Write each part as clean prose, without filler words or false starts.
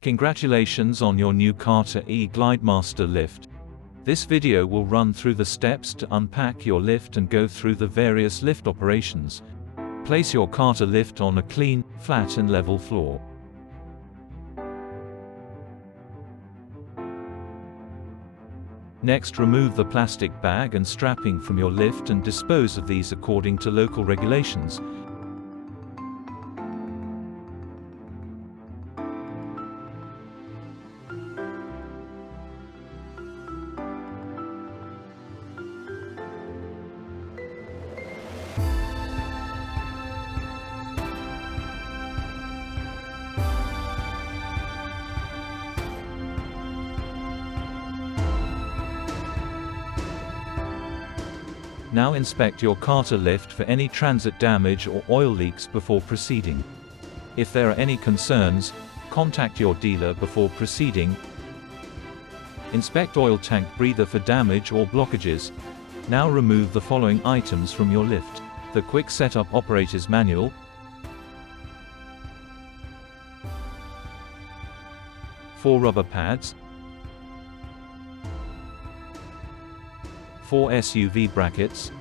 Congratulations on your new Cartar e-Glidemaster lift. This video will run through the steps to unpack your lift and go through the various lift operations. Place your Cartar lift on a clean, flat and level floor. Next, remove the plastic bag and strapping from your lift and dispose of these according to local regulations. Now inspect your Cartar lift for any transit damage or oil leaks before proceeding. If there are any concerns, contact your dealer before proceeding. Inspect oil tank breather for damage or blockages. Now remove the following items from your lift: the quick setup operator's manual, four rubber pads, 4 SUV brackets,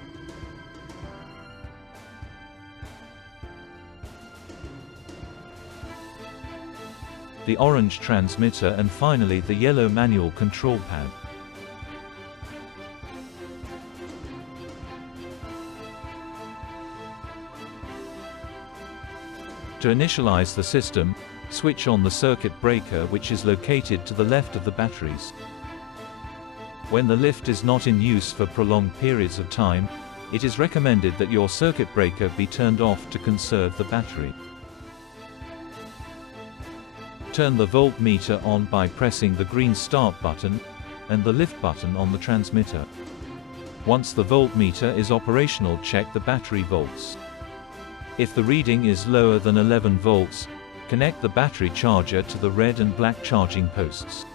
the orange transmitter, and finally the yellow manual control pad. To initialize the system, switch on the circuit breaker, which is located to the left of the batteries. When the lift is not in use for prolonged periods of time, it is recommended that your circuit breaker be turned off to conserve the battery. Turn the voltmeter on by pressing the green start button and the lift button on the transmitter. Once the voltmeter is operational, check the battery volts. If the reading is lower than 11 volts, connect the battery charger to the red and black charging posts.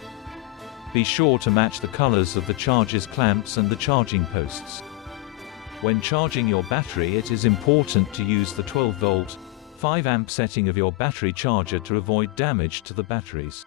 Be sure to match the colors of the charger's clamps and the charging posts. When charging your battery, it is important to use the 12-volt, 5-amp setting of your battery charger to avoid damage to the batteries.